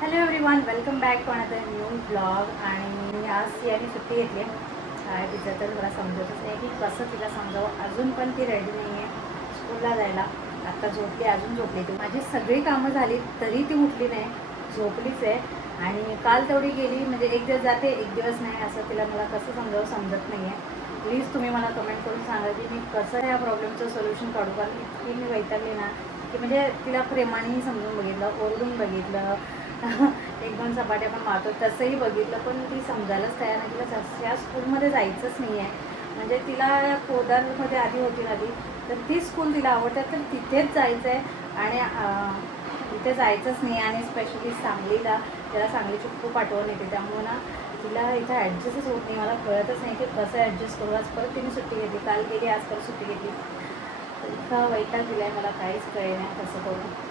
Hello everyone, welcome back to another new blog. आणि आज सियाने सुट्टी घेतली आहे. तिचं तर मला समजतच नाही की कसं तिला समजावं. अजून पण ती रेडी नाही आहे स्कूलला जायला. आत्ता झोपली, अजून झोपली. ती माझी सगळी कामं झाली तरी ती उठली नाही, झोपलीच आहे. आणि काल तेवढी गेली, म्हणजे एक दिवस जाते एक दिवस नाही, असं तिला मला कसं समजावं समजत नाही आहे. प्लीज तुम्ही मला कमेंट करून सांगा की मी कसं या प्रॉब्लेमचं सोल्युशन काढू. कारण इतकी मी वैतागली ना की म्हणजे तिला प्रेमानेही समजून बघितलं, ओरडून बघितलं, एक दोन सपाट्या पण मारतो तसंही बघितलं, पण ती समजायलाच तयार नाही. तिला या स्कूलमध्ये जायचंच नाही आहे. म्हणजे तिला पोदारमध्ये आधी होती ना ती, तर ती स्कूल तिला आवडते, तर तिथेच जायचं आहे. आणि तिथे जायचंच नाही. आणि स्पेशली सांगलीला, त्याला सांगलीची खूप आठवण येते. त्यामुळे ना तिला इथं ॲडजस्टच होत नाही. मला कळतच नाही की कसं ॲडजस्ट करू. आज परत तिने सुट्टी घेतली, काल गेली, आज परत सुट्टी घेतली. इतका वैताग दिला आहे मला, काहीच कळे नाही कसं करू.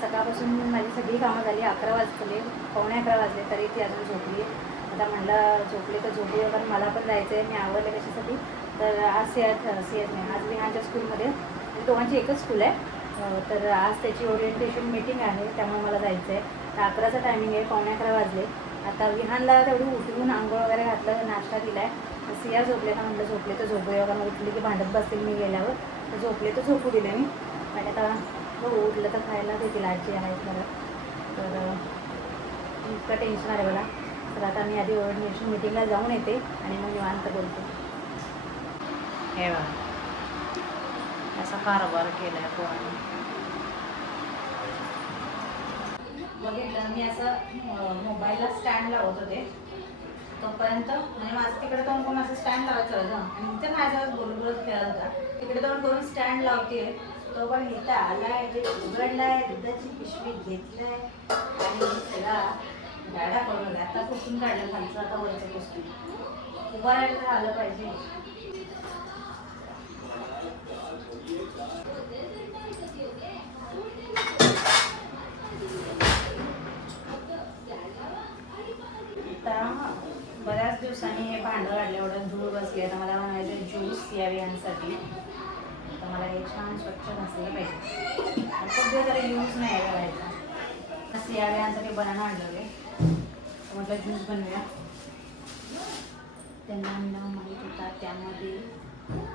सकाळपासून माझी सगळी कामं झाली. 11 वाजले, 11:45 वाजले, तरी ती अजून झोपली. आता म्हणलं झोपली तर झोपली, कारण मला पण जायचं आहे. मी आवडले कशासाठी, तर आज सियात नाही, आज विहानच्या स्कूलमध्ये, दोघांची एकच स्कूल आहे. तर आज त्याची ओरिएंटेशन मीटिंग आहे, त्यामुळे मला जायचं आहे. तर 11चा टायमिंग आहे, 11:45 वाजले. आता विहानला तेवढी उठवून आंघोळ वगैरे घातलं, नाश्ता दिला आहे. सिया झोपले का म्हटलं झोपले तर झोपूया, कारण उठली की भांडत बसतील मी गेल्यावर. तर झोपले तर झोपू दिले मी. आणि आता उठलं तर खायला देतील, आजी आहेत मला. तर इतकं टेन्शन आहे मला. तर आता मी आधी ओरिएंटेशन मीटिंगला जाऊन येते आणि मग निवांत बोलते. हे बघा असा कारभार केला आहे पोरांनी. बघितलं मी असं मोबाईलला स्टँड लावत होते तोपर्यंत, म्हणजे माझं तिकडे जाऊन कोण असं स्टँड लावायचं होतं आणि इथे माझ्यावर बोलत खेळत होता. तिकडे जाऊन करून स्टँड लावते, तो पण इथं आलाय, ते उघडलाय, दुधाची पिशवी घेतलाय आणि सगळा गाडा करून आता पुसून काढलं खालचं, आता वरचं पुसून उभा राहायला तर आलं पाहिजे. बऱ्याच दिवसांनी हे भांडं काढलं, एवढं धूळ बसली. आता मला म्हणायचं ज्यूस यावे यांसाठी. तर मला हे छान स्वच्छ नसलं पाहिजे. खूप दिवस तरी यूज नाही करायचा. सियावे यांसाठी बनाना आणलेले, म्हटलं ज्यूस बनवूया. त्यांना माहीत होता त्यामध्ये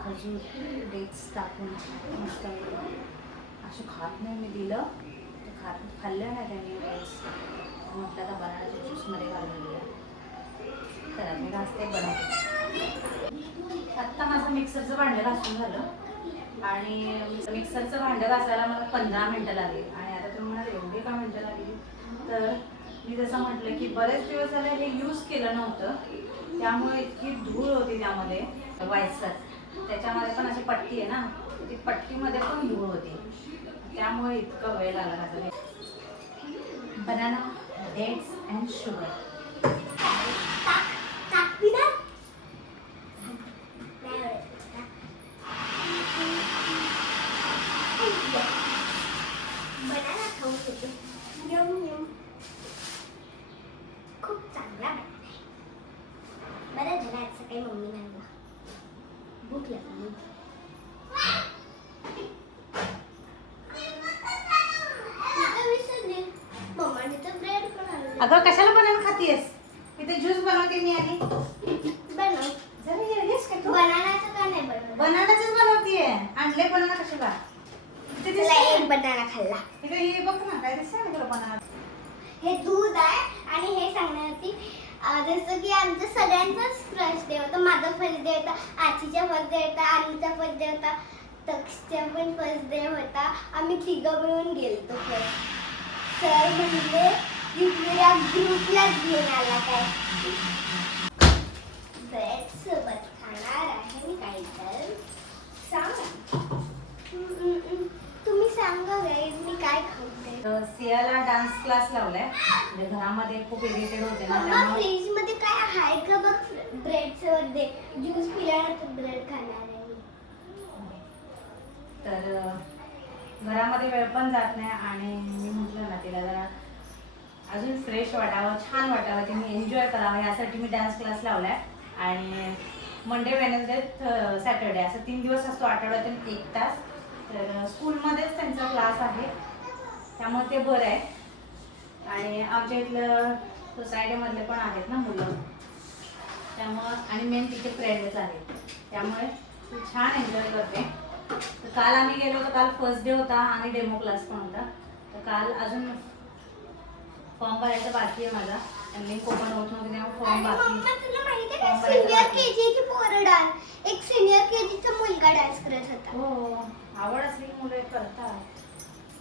खजूर डेट्स टाकून मस्त असं खात नाही. मी दिलं तर खाल्लं नाही त्यांनी डेट्स. म्हटलं आता बनानाच्या ज्यूसमध्ये घालून दिलं. तर मी घासते, बनवते. आत्ता माझं मिक्सरचं भांडं घासून झालं आणि मिक्सरचं भांडं घासायला मला 15 मिनटं लागली. आणि आता तुम्ही म्हणाल एवढी का मिनटं लागली, तर मी जसं म्हटलं की बरेच दिवस झाले हे यूज केलं नव्हतं, त्यामुळे इतकी धूळ होती त्यामध्ये. व्हायसर त्याच्यामध्ये पण अशी पट्टी आहे ना, ती पट्टीमध्ये पण धूळ होती, त्यामुळे इतकं वेळ लागला. Banana, dates and sugar. खूप चांगला बरं झालं आज सकाळी मम्मी नाही भूक लागली. अगं कशाला बनाना खातीयस? इथे ज्यूस बनवते मी आधी. बनव जरा येस का तू? बनानाचं का नाही बनवत? बनानाचंच बनवतीये. आणले बनाना कशाला? इथे चला एक बनाना खाल्ला. इथे हे बघ ना, काय दिसतंय ना तुला बनाना? हे दूध आहे. आणि हे सांगणार होती जसं की आमचं सगळ्यांचाच फर्स्ट डे होता. माझा फर्स्ट डे होता, आजीचा फर्स्ट डे होता, आनीचा फर्स्ट डे होता, तक्षचा पण फर्स्ट डे होता. आम्ही तिघं मिळून गेलतो फर्स्ट. सर म्हणले की तुला ग्रुपलाच घेऊन आला काय. ब्रेड सोबत खाणार आहे मी काही तर सांग. तुम्ही सांगा गाईज मी काय खाऊ. सियाला डान्स क्लास लावलाय. म्हणजे घरामध्ये खूप इरिटेड होते ना, त्यामुळे फ्रीज मध्ये काय आहे का बघ. ब्रेड सोबत दे, ज्यूस पिल्यानंतर ब्रेड खाणार आहे मी. तर घरामध्ये वेळ पण जात नाही. आणि मी म्हटलं ना तिला जरा अजून फ्रेश वाटावं, छान वाटावं, तिने एन्जॉय करावं, यासाठी मी डान्स क्लास लावलाय. आणि मंडे, वेडनेसडे, सॅटर्डे असं 3 दिवस असतो आठवड्यातून 1 तास. तर स्कूलमध्येच त्यांचा क्लास आहे, त्यामुळे ते बरं आहे. आणि आमच्या इथलं सोसायटीमधले पण आहेत ना मुलं, त्यामुळं आणि मेन तिचे फ्रेंडच आहेत, त्यामुळे ती छान एन्जॉय करते. तर काल आम्ही गेलो होतो, काल फर्स्ट डे होता आणि डेमो क्लास पण होता. तर काल अजून फॉर्म भरायचा बाकी आहे माझा, लिंक ओपन होत नव्हती त्यामुळे फॉर्म बाकी. सिनियर केजीची पोरं डान्स, एक सिनियर केजीचा मुलगा डान्स करत होता. हो, आवड असली की मुलं करतात.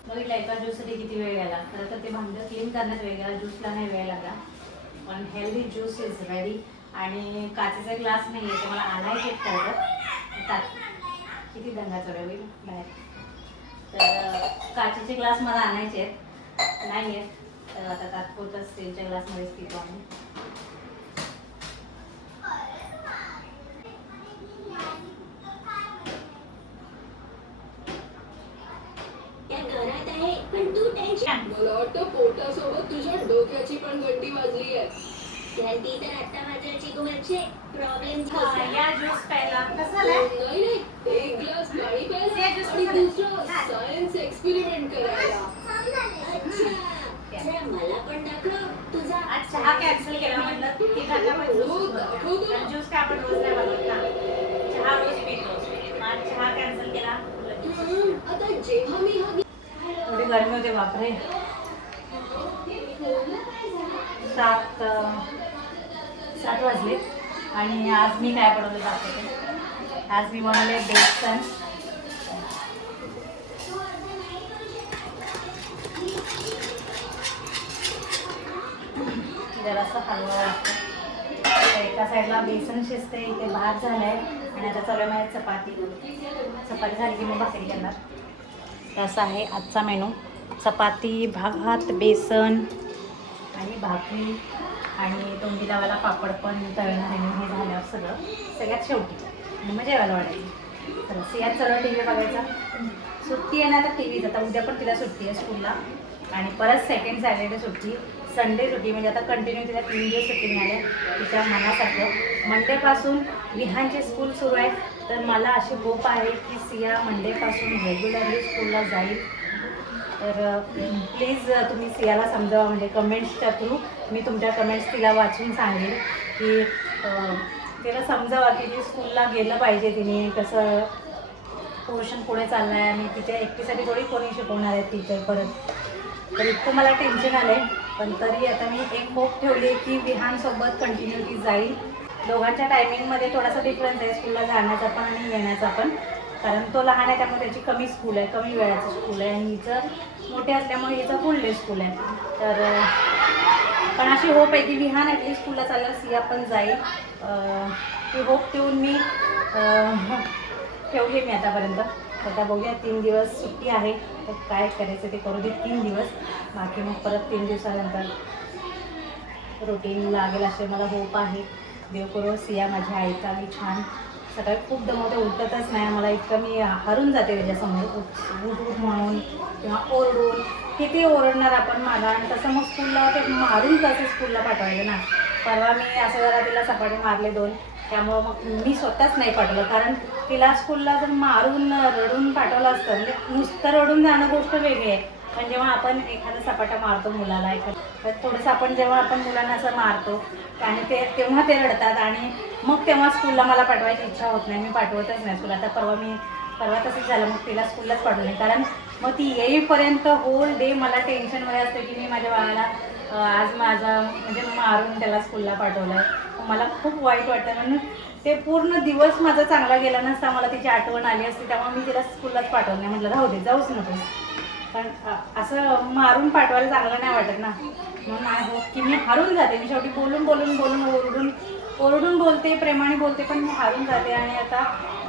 बघितलं एका ज्यूससाठी किती वेळ गेला. खरं तर ते भांडं क्लीन करण्यात वेळ गेला, ज्यूसला नाही वेळ लागला. पण हेल्दी ज्यूस इज रेडी. आणि काचेचा ग्लास नाही आहे, ते मला आणायचे करतात. किती दंगा चढ होईल बाहेर. तर काचेचे ग्लास मला आणायचे आहेत, नाही आहेत. तर आता तात्पुरतं स्टीलच्या ग्लासमध्येच पितो आम्ही. मला वाटतं पोटासोबत तुझ्या डोक्याची पण घंटी वाजली आहे. ती तर आता माझ्या चिकूचे प्रॉब्लेम या ज्यूस प्यायला कसं नाही एक ग्लास पाणी प्यायला आणि दुसरा सायन्स एक्सपेरिमेंट करायला. मला पण दाखव तुझा. आज चहा कॅन्सल केला म्हटलं की ज्यूस काय आपण रोज नाही बनवत ना, चहा रोज पितो. आज चहा कॅन्सल केला. आता जेव्हा मी थोडी गरमी होते बापरे. 7 वाजले आणि आज मी काय बनवलं दाखवते. आज मी बनवले बेसन. जरासं हलवा लागतं. एका साईडला बेसन शिजते, इथे भात झालाय आणि आता चालू आहे माझी चपाती झाली की मी भाकरी करणार. असा आहे आजचा मेनू. चपाती, भात, बेसन आणि भाकरी आणि तोंडी लावायला पापड पण तळणार आहे. हे झाल्यावर सगळ्यात शेवटी आणि मग जेवायला वाढायची. तर सियात सरळ टी व्ही बघायचा. सुट्टी आहे ना आता टी व्हीच. आता उद्या पण तिला सुट्टी आहे स्कूलला आणि परत सेकंड सॅटर्डे सुट्टी, संडे सुट्टी. म्हणजे आता कंटिन्यू तिला 3 दिवस सुट्टी मिळाल्या तिच्या मनासारखं. मंडेपासून विहानची स्कूल सुरू आहे. तर मला अशी होप आहे की सिया मंडेपासून रेग्युलरली स्कूलला जाईल. तर प्लीज तुम्ही सियाला समजावा, म्हणजे कमेंट्सच्या थ्रू मी तुमच्या कमेंट्स तिला वाचून सांगेल की तिला समजावा की ती स्कूलला गेलं पाहिजे. तिने कसं पोर्शन पुढे चाललं आहे आणि तिच्या एकटीसाठी थोडी कोणी शिकवणार आहे टीचर परत. तर इतकं मला टेन्शन आलं आहे. पण तरी आता मी एक होप ठेवली आहे की विहानसोबत कंटिन्यू ती जाईल. दोघांच्या टायमिंगमध्ये थोडासा डिफरन्स आहे स्कूलला जाण्याचा पण आणि येण्याचा पण. कारण तो लहान आहे त्यामुळे त्याची कमी स्कूल आहे, कमी वेळाचं स्कूल आहे आणि हिचं मोठे असल्यामुळे हिचं फुल डे स्कूल आहे. तर पण अशी होप आहे की विहान ॲटलीस्ट स्कूलला चालल्यावर सिया पण जाईल. ती होप ठेवून मी ठेवली मी आतापर्यंत. आता बघूया 3 दिवस सुट्टी आहे तर काय करायचं ते करू दे 3 दिवस. बाकी मग परत 3 दिवसानंतर रुटीन लागेल असे मला होप आहे. देव करो सिया माझी ऐकावी छान. सकाळी खूप दमवते, उठतच नाही. मला इतकं मी हरून जाते त्याच्यासमोर उठ म्हणून किंवा ओरडून. किती ओरडणार आपण मागा. आणि तसं मग स्कूलला ते मारून कसं स्कूलला पाठवायचं ना. परवा मी असं जरा तिला सपाटे मारले 2. त्यामुळं मग मी स्वतःच नाही पाठवलं. कारण तिला स्कूलला जर मारून रडून पाठवलं असतं, म्हणजे नुसतं रडून जाणं गोष्ट वेगळी आहे. पण जेव्हा आपण एखादा सपाटा मारतो मुलाला तर थोडंसं आपण जेव्हा आपण मुलांना असं मारतो आणि तेव्हा ते रडतात आणि मग तेव्हा स्कूलला मला पाठवायची इच्छा होत नाही. मी पाठवतच नाही स्कूल. आता परवा तसंच झालं. मग तिला स्कूललाच पाठवलं नाही. कारण मग ती येईपर्यंत होल डे मला टेन्शनमध्ये असतं की मी माझ्या बाळाला आज माझा म्हणजे मारून त्याला स्कूलला पाठवलं आहे. मला खूप वाईट वाटतं. म्हणून ते पूर्ण दिवस माझा चांगला गेला नसता. मला तिची आठवण आली असती. त्यामुळे मी तिला स्कूललाच पाठवलं नाही. म्हटलं राहू दे, जाऊच नको. कारण असं मारून पाठवायला चांगलं नाही वाटत ना. म्हणून आहे की मी हारून जाते. मी शेवटी बोलून ओरडून बोलते, प्रेमाने बोलते, पण मी हारून जाते. आणि आता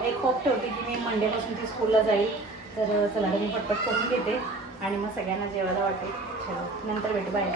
एक होप ठेवते की मी मंडेपासून ती स्कूलला जाईल. तर चला मी पटपट करून घेते आणि मग सगळ्यांना जेवायला वाटेल. चलो नंतर भेटू. बाय.